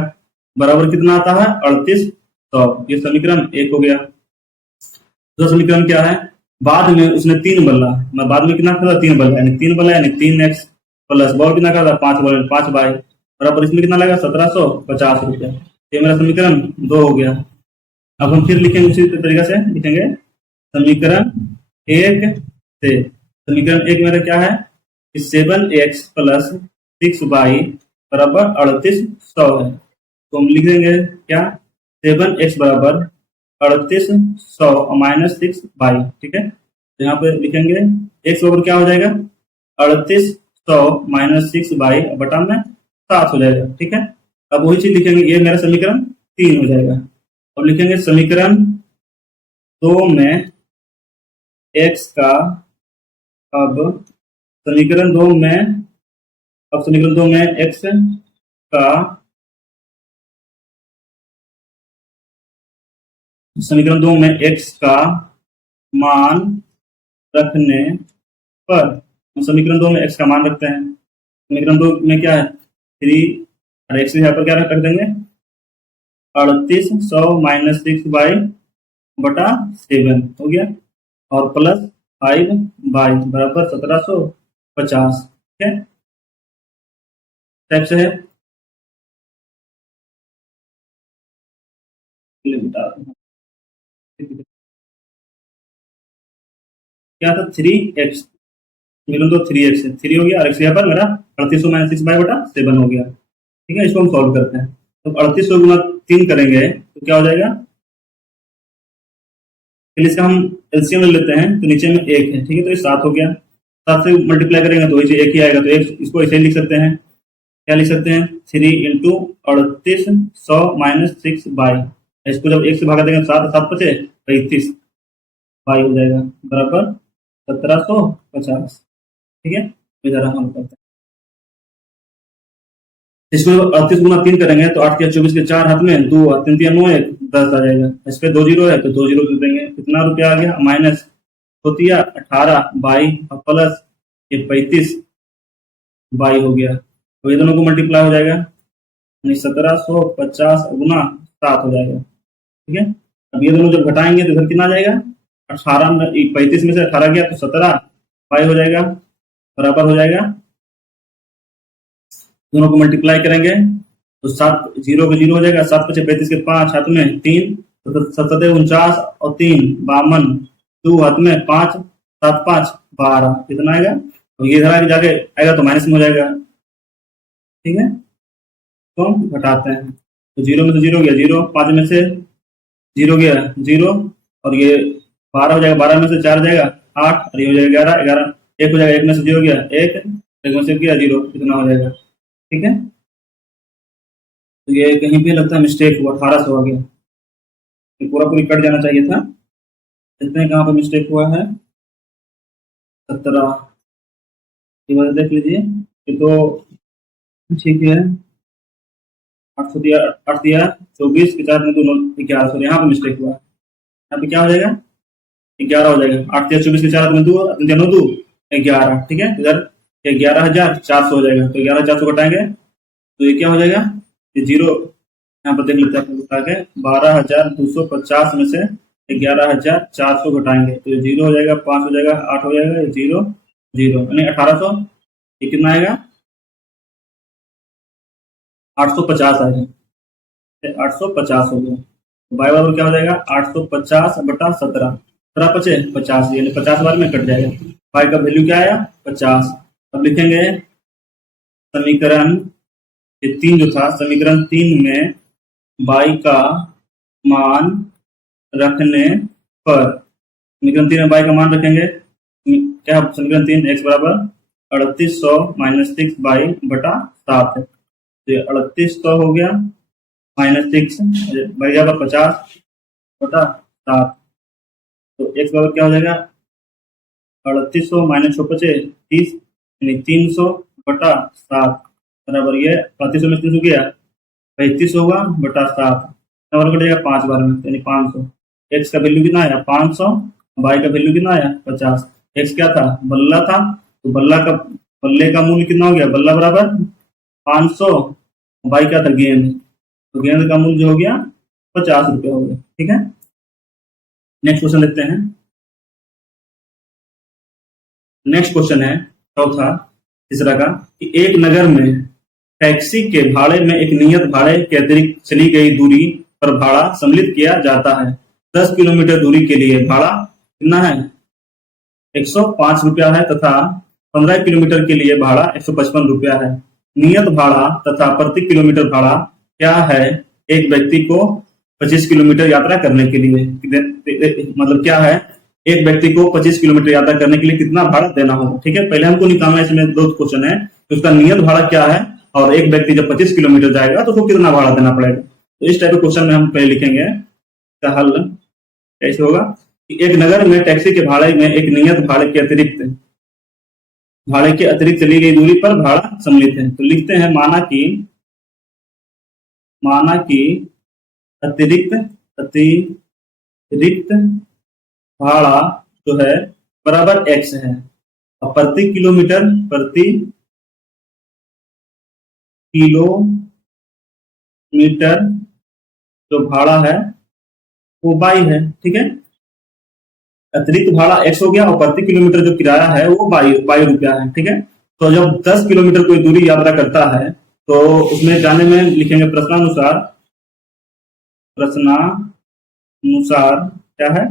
बराबर कितना आता है 3800। ये समीकरण 1 हो गया। दूसरा समीकरण क्या है, बाद में उसने 3 बल्ला, मैं बाद में कितना खरीदा, 3 बल्ला, यानी 3 बल्ला यानी 3x प्लस बॉल कितना खरीदा, 5 बॉल 5 बाई, बराबर इसमें कितना लगा 1750 रुपया। ये मेरा समीकरण 2 हो गया। अब हम फिर लिखेंगे उसी तरीके से लिखेंगे समीकरण 1 से। समीकरण 1 मेरा क्या है, 7x प्लस 6 बाई बराबर 3800 है, तो हम लिख देंगे क्या, 7x बराबर 3800 और माइनस 6 बाई, ठीक है। तो यहाँ पे लिखेंगे x बराबर क्या हो जाएगा, 3800 माइनस 6 बाई बटा में 7 हो जाएगा, ठीक है। अब वही चीज लिखेंगे, ये मेरा समीकरण 3 हो जाएगा। अब लिखेंगे समीकरण 2 में x का, अब समीकरण 2 में x का, समीकरण 2 में x का मान रखने पर, हम समीकरण 2 में x का मान रखते हैं। समीकरण 2 में क्या है 3 और x यहाँ पर क्या रख देंगे 3800 माइनस 6 बाई बटा 7 हो गया, और प्लस 5 बाई बराबर 1750, ठीक है। टाइप से है, क्या था 3x, समीकरण 2 3x है, 3 हो गया, और x यहाँ पर मेरा 3800 माइनस 6 बाई बटा 7 हो गया, ठीक है। इसको हम सॉल्व करते हैं, तो 3800 गुना 3 करेंगे तो क्या हो जाएगा, फिर इसका हम एलसीएम ले लेते हैं, तो नीचे में 1 है, ठीक है, तो ये 7 हो गया, 7 से मल्टीप्लाई करेंगे तो वही 1 ही आएगा, तो इसको ऐसे ही लिख सकते हैं, क्या लिख सकते हैं 3 इंटू 3800 माइनस 6 बाई, इसको जब 1 से भागा देंगे 7 7 बचे 35 बाई हो जाएगा बराबर 1750, ठीक है। जरा हम करते हैं, इसमें 38 गुना 3 करेंगे तो 8 के 24 के 4 हाथ में 2 3 3 9 1 10 आ जाएगा, इस पे 2 जीरो है तो 2 जीरो देंगे, कितना रुपया आ गया, माइनस होतिया 18 बाई और प्लस ये 35 बाई हो गया, तो ये दोनों को मल्टीप्लाई हो जाएगा, 1750 गुना 7 हो जाएगा, ठीक है। अब ये दोनों जब घटाएंगे तो इधर कितना आ जाएगा, 35 में से 18 गया तो 17 बाई हो जाएगा, बराबर हो जाएगा, दोनों को मल्टीप्लाई करेंगे तो 7 जीरो के जीरो हो जाएगा, 7 पचे 35 के 5 हाथ में 3 तो 7 49 और 3 52, 2 हाथ में 5 7 5 12, कितना आएगा, तो ये इधर आगे जाके आएगा तो माइनस में हो जाएगा, ठीक है। तो हम घटाते हैं, तो जीरो में से जीरो गया जीरो, 5 में से जीरो गया जीरो, और ये 12 हो जाएगा, 12 में से 4 जाएगा 8, और ये हो जाएगा 11 11, 1 हो जाएगा, 1 में से जीरो गया 1, 1 में से गया जीरो, कितना हो जाएगा, ठीक है। तो ये कहीं पे लगता है मिस्टेक हुआ, 1800 आ गया, ये पूरा पूरी कट जाना चाहिए था। देखते हैं कहाँ पे मिस्टेक हुआ है। 17 ये बात देख लीजिए, ये तो ठीक है। 800 दिया, 8 दिया, 24 के 4 में 2 1100, यहाँ पे मिस्टेक हुआ। यहाँ पे क्या हो जाएगा, 11 हो जाएगा। 8 दिया 24 के 4 में 2, 9 2 11, ठीक है। इधर 11,400 हो जाएगा, तो 11,400 घटाएंगे तो ये क्या हो जाएगा, ये जीरो, यहाँ पर देख लेते हैं बता के, 12,250 में से 11,400 घटाएंगे तो ये जीरो हो जाएगा, 5 हो जाएगा, 8 हो जाएगा, ये जीरो जीरो, यानी 1800, ये कितना आएगा, 850 आएगा, 850 हो गया। तो बाई बराबर क्या हो जाएगा, 850 बटा 17, 17 पचे 50, यानी 50 बार में कट जाएगा। बाई का वैल्यू क्या आया, 50। अब लिखेंगे समीकरण ये 3 जो था, समीकरण 3 में बाई का मान रखने पर, समीकरण 3 में बाई का मान रखेंगे क्या, समीकरण 3 x बराबर 3800 माइनस 6 बाई बटा 7 है, तो ये 3800 हो गया माइनस 6 बाई बराबर 50 बटा 7, तो x बराबर क्या हो जाएगा, 3800 माइनस 6 पचे 30, यानी 300 बटा 7 बराबर ये 3500 में 300 गया, 35 होगा बटा 7 बराबर कटेगा 5 बार में, यानी 500। एक्स का वैल्यू कितना आया, 500, वाई का वैल्यू कितना आया, 50। एक्स क्या था, बल्ला था, तो बल्ले का मूल्य कितना हो गया, बल्ला बराबर 500, वाई क्या था, गेंद, तो गेंद का मूल्य जो हो गया 50 रुपये हो गया, ठीक है। नेक्स्ट क्वेश्चन देखते हैं। नेक्स्ट क्वेश्चन है चौथा, तीसरा का, कि एक नगर में टैक्सी के भाड़े में एक नियत भाड़े के अतिरिक्त चली गई दूरी पर भाड़ा सम्मिलित किया जाता है। 10 किलोमीटर दूरी के लिए भाड़ा कितना है, 105 रुपया है, तथा 15 किलोमीटर के लिए भाड़ा 155 रुपया है। नियत भाड़ा तथा प्रति किलोमीटर भाड़ा क्या है एक व्यक्ति को 25 किलोमीटर यात्रा करने के लिए, मतलब क्या है, एक व्यक्ति को 25 किलोमीटर यात्रा करने के लिए कितना भाड़ा देना होगा, ठीक है। पहले हमको निकालना है, इसमें दो क्वेश्चन है, तो उसका नियत भाड़ा क्या है और एक व्यक्ति जब 25 किलोमीटर जाएगा तो उसको कितना भाड़ा देना पड़ेगा। तो इस टाइप के क्वेश्चन में हम पहले लिखेंगे, इसका हल कैसे होगा कि एक नगर में टैक्सी के भाड़े में एक नियत भाड़े के अतिरिक्त चली गई दूरी पर भाड़ा सम्मिलित है। तो लिखते हैं माना कि अतिरिक्त भाड़ा जो है बराबर x है, और प्रति किलोमीटर जो भाड़ा है वो बाई है, ठीक है। अतिरिक्त भाड़ा x हो गया और प्रति किलोमीटर जो किराया है वो बाई रुपया है, ठीक है। तो जब 10 किलोमीटर कोई दूरी यात्रा करता है तो उसमें जाने में लिखेंगे प्रश्नानुसार क्या है,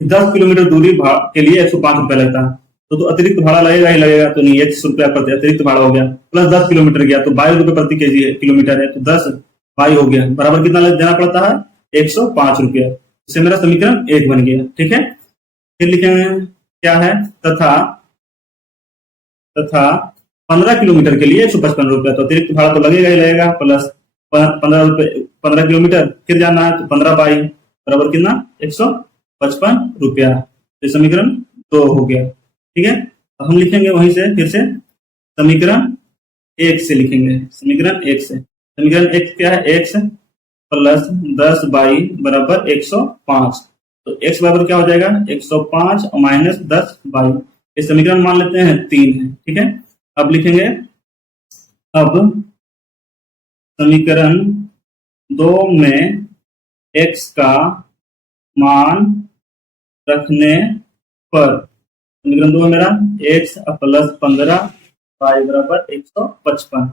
10 किलोमीटर दूरी के लिए 105 रुपया लगता है, तो अतिरिक्त भाड़ा लगेगा ही लगेगा, तो नहीं 100 रुपया प्रति अतिरिक्त भाड़ा हो गया, प्लस 10 किलोमीटर गया तो 22 रुपये प्रति किलोमीटर है, तो 10 बाई हो गया, बराबर कितना देना पड़ता है, 105 रुपया। इससे मेरा समीकरण 1 बन गया, ठीक है। फिर लिखेंगे क्या है, तथा 15 किलोमीटर के लिए 155 रुपया, तो अतिरिक्त भाड़ा तो लगेगा ही लगेगा, प्लस 15 किलोमीटर फिर जाना है, तो 15 बाई बराबर कितना, 155 रुपया। तो समीकरण 2 हो गया, ठीक है। अब हम लिखेंगे वहीं से फिर से समीकरण 1 से लिखेंगे, समीकरण 1 से, समीकरण 1 क्या है, x प्लस 10 बाई बराबर 105, तो x बराबर क्या हो जाएगा, 105 और माइनस 10 बाई, इस समीकरण मान लेते हैं 3 है, ठीक है। अब लिखेंगे, अब समीकरण 2 में x का मान रखने पर, समीकरण 2 है मेरा x प्लस 15 बाई बराबर 155,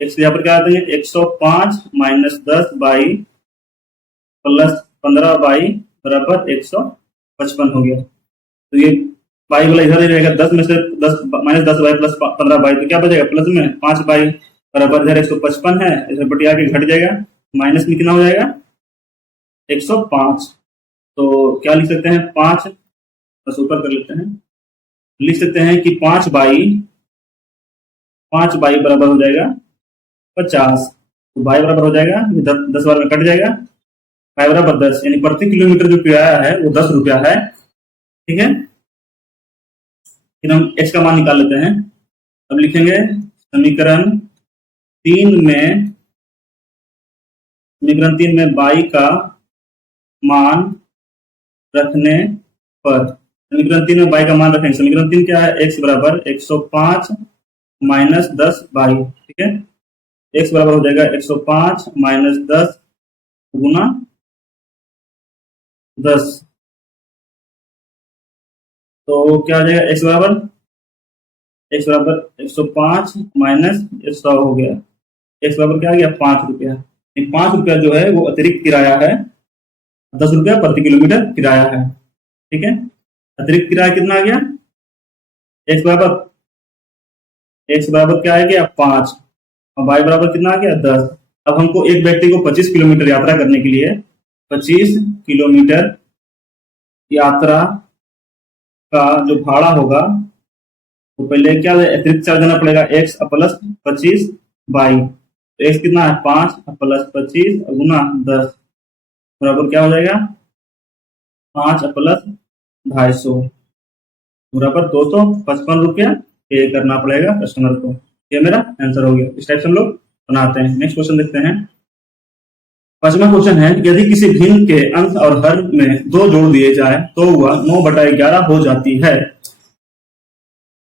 x यहाँ पर क्या आते हैं, 105 माइनस 10 बाई प्लस 15 बाई बराबर 155 हो गया। तो ये बाई वाला इधर ही रहेगा, 10 में से 10 माइनस 10 बाई प्लस 15 बाई, तो क्या बचेगा, प्लस में 5 बाई बराबर इधर 155 है, इधर बटी आके घट जाएगा, माइनस में कितना हो जाएगा, 105। तो क्या लिख सकते हैं, 5 बस ऊपर कर लेते हैं, लिख सकते हैं कि 5 बाई बराबर हो जाएगा 50, तो बाई बराबर हो जाएगा, ये 10 बार में कट जाएगा, बाई बराबर 10, यानी प्रति किलोमीटर जो किराया है वो 10 रुपया है। ठीक है, फिर हम x का मान निकाल लेते हैं। अब लिखेंगे समीकरण 3 में बाई का मान रखने पर, समीकरण 3 में बाई का मान रखेंगे। समीकरण 3 क्या है, x बराबर 105 माइनस 10 बाई। ठीक है, x बराबर हो जाएगा 105 माइनस 10 गुना 10, तो क्या हो जाएगा, x बराबर 105 माइनस 100 हो गया, x बराबर क्या आ गया, 5 रुपया। 5 रुपया जो है वो अतिरिक्त किराया है, 10 रुपया प्रति किलोमीटर किराया है। ठीक है, अतिरिक्त किराया कितना आ गया, x बराबर क्या आ गया, 5, और y बराबर कितना आ गया, 10। अब हमको एक व्यक्ति को 25 किलोमीटर यात्रा करने के लिए 25 किलोमीटर यात्रा का जो भाड़ा होगा, तो पहले क्या अतिरिक्त चार्ज देना पड़ेगा, x प्लस 25 बाई, तो x कितना है, 5 प्लस 25 गुना 10 बराबर क्या हो जाएगा, 5 प्लस 250 बराबर 255 रुपया पे करना पड़ेगा कस्टमर को। ये मेरा आंसर हो गया। इस टाइप से हम लोग बनाते हैं। नेक्स्ट क्वेश्चन देखते हैं। 5वां क्वेश्चन है, यदि किसी भिन्न के अंश और हर में 2 जोड़ दिए जाए तो वह 9/11 हो जाती है।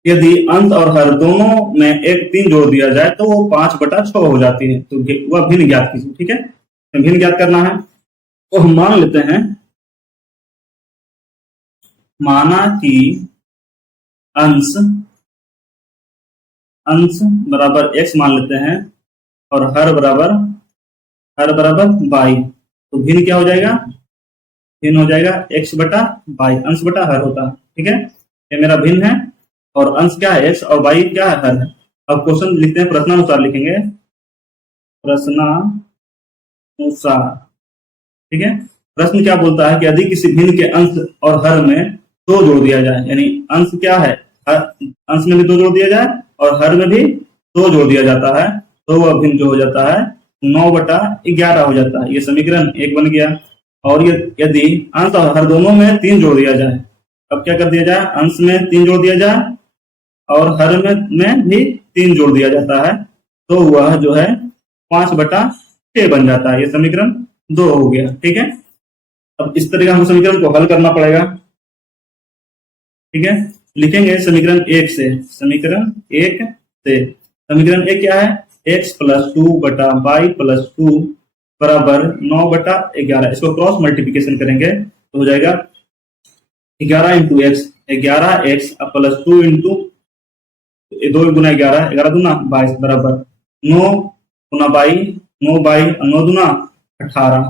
यदि अंश और हर दोनों में एक 3 जोड़ दिया जाए तो वो 5/6 हो जाती है। तो वह भिन्न ज्ञात कीजिए। ठीक है, भिन्न ज्ञात करना है, तो हम मान लेते हैं, माना कि अंश बराबर x मान लेते हैं और हर बराबर बाई, तो भिन्न क्या हो जाएगा, भिन्न हो जाएगा x बटा बाई, अंश बटा हर होता है। ठीक है, ये मेरा भिन्न है और अंश क्या है x और बाई क्या है, हर है। अब क्वेश्चन लिखते हैं, प्रश्नानुसार लिखेंगे, प्रश्नानुसार। ठीक है, प्रश्न क्या बोलता है कि यदि किसी भिन्न के अंश और हर में 2 जोड़ दिया जाए, यानी अंश क्या है, अंश में भी 2 जोड़ दिया जाए और हर में भी 2 जोड़ दिया जाता है, तो वह भिन्न जो हो जाता है 9/11 हो जाता है। ये समीकरण 1 बन गया। और यदि अंश और हर दोनों में 3 जोड़ दिया जाए, अब क्या कर दिया जाए, अंश में 3 जोड़ दिया जाए और हर में भी 3 जोड़ दिया जाता है, तो वह जो है 5/6 बन जाता है। ये समीकरण 2 हो गया। ठीक है, अब इस तरह का हम समीकरण को हल करना पड़ेगा। ठीक है, लिखेंगे समीकरण 1 से, समीकरण 1 क्या है, x प्लस 2/y प्लस 2 बराबर 9/11। इसको क्रॉस मल्टीप्लिकेशन करेंगे तो हो जाएगा 11 into x, 11x plus 2 into 2 गुना 11, 11 दूना 22 बराबर 9 गुना 22, 9 बाई 9 दूना 18।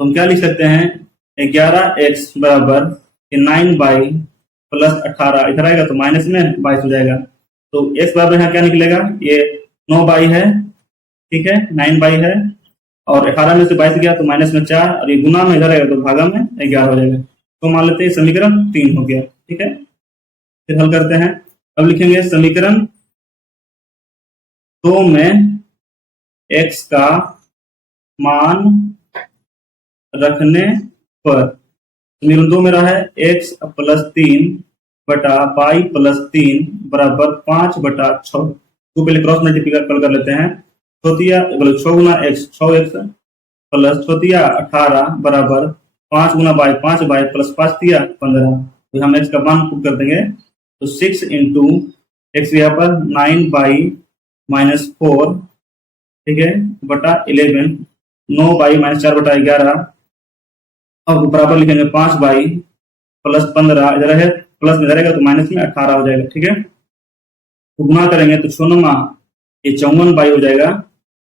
तो हम क्या लिख सकते हैं, 11x बराबर 9 बाई प्लस 18, इधर आएगा तो माइनस में 22 हो जाएगा। तो x बराबर यहाँ क्या निकलेगा, ये 9 बाई है, ठीक है, 9 बाई है, और 18 में से 22 गया तो माइनस में 4, और ये गुना में इधर आएगा तो भागा में 11 हो जाएगा। तो मान लेते हैं समीकरण 3 हो गया। ठीक है, फिर हल करते हैं। अब लिखेंगे समीकरण 2 में x का मान रखने पर, समीकरण 2 मेरा है x प्लस 3 बटा पाई प्लस 3 बराबर 5/6। तो पहले क्रॉस मल्टीप्लाई कर लेते हैं, 6 गुना x 6x प्लस 18 बराबर 5 गुना बाई 5 बाई प्लस 5 दिया 15। तो हम x का मान पुट कर देंगे, तो 6 इंटू एक्स यहाँ पर 9 बाई माइनस 4, ठीक है, बटा 11, 9 बाई माइनस 4/11। अब बराबर लिखेंगे 5 बाई प्लस 15, इधर है प्लस में रहेगा तो माइनस में 18 हो जाएगा। ठीक है, तो गुना करेंगे तो 6 9 ये 54 बाई हो जाएगा,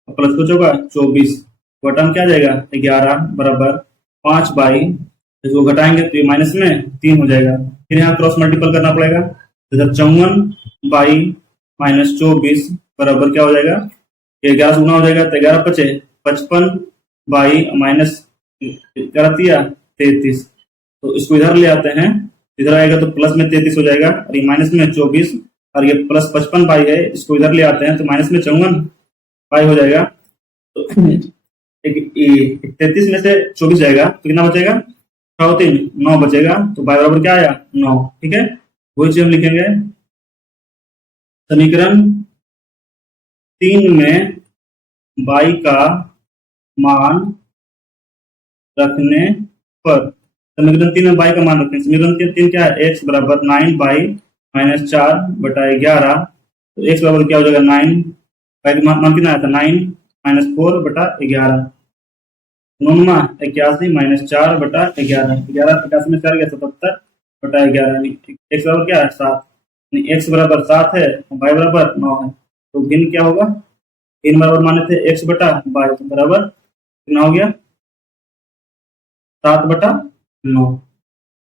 प्लस कुछ होगा 24, बटन क्या जाएगा 11 बराबर 5 बाई, इसको घटाएंगे तो ये माइनस में 3 हो जाएगा। फिर यहाँ क्रॉस मल्टीपल करना पड़ेगा, इधर 54 बाई माइनस 24 बराबर क्या हो जाएगा, ये 11 गुना हो जाएगा तो 11 5 55 बाई माइनस 33। तो इसको इधर ले आते हैं, इधर आएगा तो प्लस में 33 हो जाएगा, और ये माइनस में 24, और ये प्लस 55 बाई है, इसको इधर ले आते हैं तो माइनस में 54 बाई हो जाएगा। तो 33 में से 24 जाएगा तो कितना बचेगा? 3 9 बचेगा, तो y बराबर क्या आया? 9। ठीक है, वही चीज हम लिखेंगे समीकरण 3 में y का मान रखने पर। समीकरण 3 में y का मान रखने, समीकरण 3 क्या है? x बराबर 9/-4/11। तो x बराबर क्या हो जाएगा? 9, y का मान कितना आया था? 9-4/11। 9 81 -4/11, 11 81 में 4 गया 77/11। x बराबर क्या है? 7। x बराबर 7 है, y बराबर 9 है, तो भिन्न क्या होगा? भिन्न बराबर माने थे x बटा y, बराबर कितना हो गया? 7/9।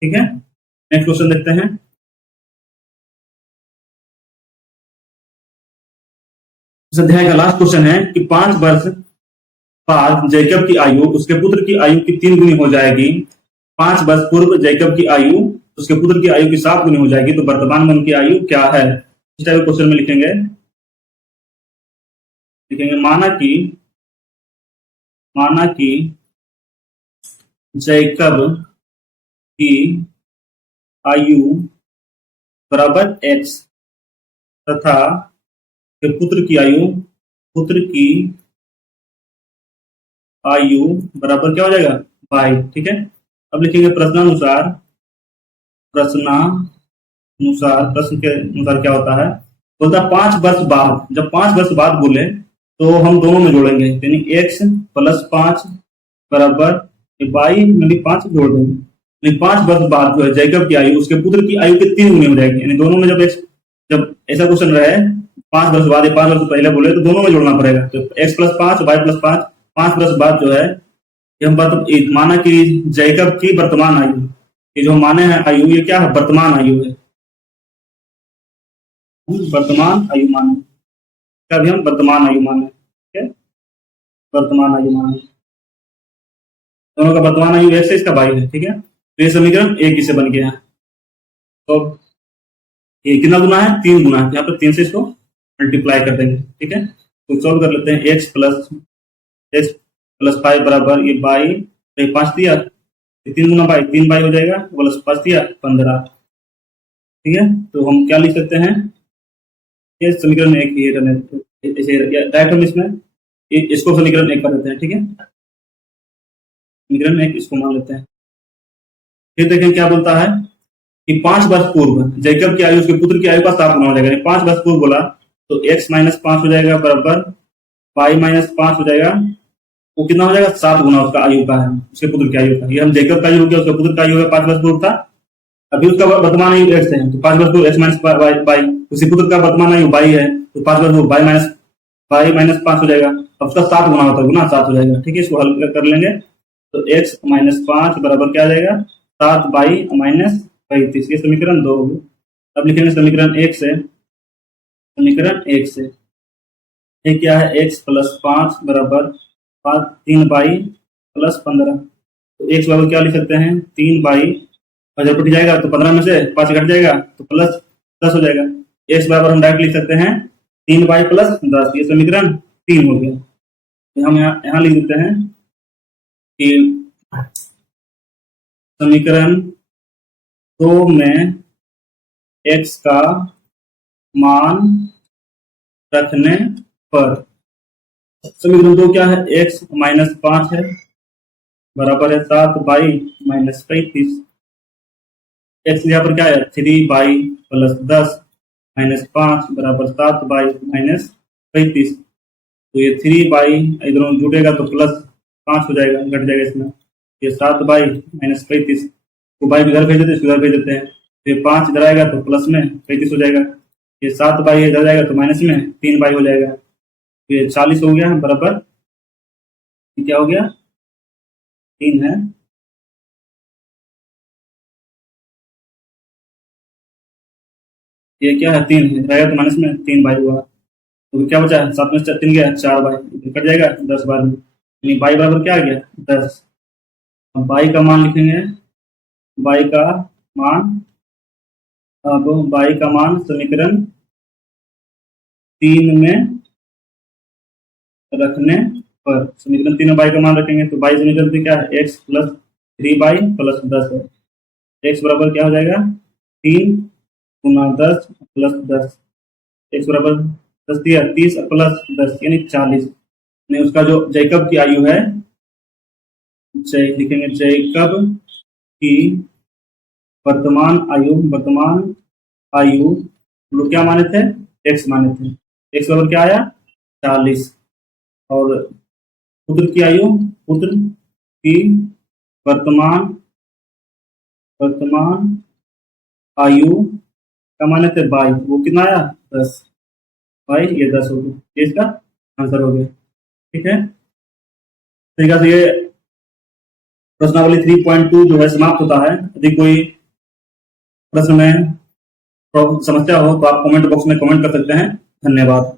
ठीक है, नेक्स्ट क्वेश्चन देखते हैं। इस अध्याय का लास्ट क्वेश्चन है कि 5 वर्ष बाद जैकब की आयु उसके पुत्र की आयु की 3 गुनी हो जाएगी। 5 वर्ष पूर्व जैकब की आयु उसके पुत्र की आयु की 7 गुनी हो जाएगी, तो वर्तमान में उनकी आयु क्या है? इस टाइप क्वेश्चन में लिखेंगे माना कि जैकब की आयु बराबर x तथा पुत्र की आयु बराबर क्या हो जाएगा? y। ठीक है, अब लिखेंगे प्रश्न के अनुसार क्या होता है? बोलता 5 वर्ष बाद, जब 5 वर्ष बाद बोले तो हम दोनों में जोड़ेंगे, यानी x + 5 बराबर y में भी 5 जोड़ देंगे। यानी 5 वर्ष बाद जो है जैकब की आयु उसके पुत्र की आयु के 3 गुनी हो जाएगी। यानी दोनों में जब ऐसा क्वेश्चन रहे 5 वर्ष बाद या 5 वर्ष पहले बोले तो दोनों में जोड़ना पड़ेगा। तो x + 5 y + 5, 5 वर्ष बाद जो है हम माना कि जैकब की वर्तमान आयु, ये जो माने हैं आयु, ये क्या है? वर्तमान आयु है, वर्तमान आयु माने, क्या भी हम वर्तमान आयु माने। ठीक है, वर्तमान आयु माने, दोनों का वर्तमान आयु x है, इसका y है। ठीक है, तो ये समीकरण 1 इससे बन गया। तो ये कितना गुना है? 3 गुना है, यहाँ पर 3 से इसको मल्टीप्लाई कर देंगे। ठीक है, तो सॉल्व कर लेते हैं। x + 5 बराबर ये y, 5 दिया, 3 गुना y, 3 y हो जाएगा, प्लस 5 दिया 15। ठीक है, तो हम क्या लिख सकते हैं? ये समीकरण 1 ये डायरेक्ट हम इसमें इसको समीकरण 1 कर देते हैं। ठीक है, समीकरण 1 इसको मान लेते हैं। फिर देखें क्या बोलता है कि 5 वर्ष पूर्व जैकब की आयु उसके पुत्र की आयु का 7 गुना हो जाएगा। 5 वर्ष पूर्व बोला तो x - 5 हो जाएगा बराबर y - 5 हो जाएगा, वो कितना हो जाएगा? 7 गुना उसका आयु का है, उसके पुत्र की आयु का। ये हम जैकब का आयु हो गया, उसके पुत्र का आयु है 5 वर्ष पूर्व था, अभी उसका वर्तमान आयु x है, तो 5 वर्ष पूर्व x - y, उसी पुत्र का वर्तमान आयु y है, तो 5 वर्ष पूर्व y - 5 हो जाएगा। अब उसका 7 गुना होता है, गुना 7 हो जाएगा। ठीक है, इसको हल कर लेंगे तो x - 5 बराबर क्या आ जाएगा? 7y - 35। ये समीकरण 2 हो गया। अब लिखेंगे समीकरण 1 से, ये क्या है? x + 5 बराबर 3y + 15। तो x बराबर क्या लिख सकते हैं? 3y, और जब कट जाएगा तो 15 में से 5 घट जाएगा तो प्लस 10 हो जाएगा। x बराबर हम डायरेक्ट लिख सकते हैं 3y + 10। ये समीकरण 3 हो गया। तो हम यहाँ लिख देते हैं कि समीकरण 2 में x का मान रखने पर, समीकरण 2 क्या है? x - 5 है बराबर है 7y - 35। x यहाँ पर क्या है? 3y + 10 - 5 बराबर 7y - 35। तो ये 3y इधर जुटेगा तो प्लस 5 हो जाएगा, घट जाएगा इसमें, ये 7y - 35 को y इधर भेज देते हैं, इधर भेज देते हैं, तो ये 5 इधर आएगा तो प्लस में 35 हो जाएगा, ये 7y इधर जाएगा तो माइनस में 3y हो जाएगा, तो ये 40 हो गया बराबर, ये क्या हो गया? 3 है। ये क्या है? 3 है, इधर आएगा तो माइनस में 3y हुआ, तो क्या बचा? 7 में 3 गया 4y, कट जाएगा 10 बार में, यानी y बराबर क्या आ गया? 10। अब y का मान लिखेंगे, y का मान, अब y का मान समीकरण 3 में रखने पर समीकरण 3 में y का मान रखेंगे तो y समीकरण 3 क्या है, x प्लस 3y प्लस 10 है। x बराबर क्या हो जाएगा, 3 गुना 10 प्लस 10, x बराबर 10 दिया 30 प्लस 10 यानी 40, यानी उसका जो जैकब की आयु है, लिखेंगे जैकब की वर्तमान आयु लोग क्या माने थे, x माने थे, x बराबर क्या आया 40, और पुत्र की वर्तमान आयु क्या माने थे 22, वो कितना आया 10, भाई ये 10 हो गया, ये इसका आंसर हो गया। ठीक है, तरीका से ये प्रश्नावली 3.2 जो है समाप्त होता है। यदि कोई प्रश्न में समस्या हो तो आप कमेंट बॉक्स में कमेंट कर सकते हैं। धन्यवाद।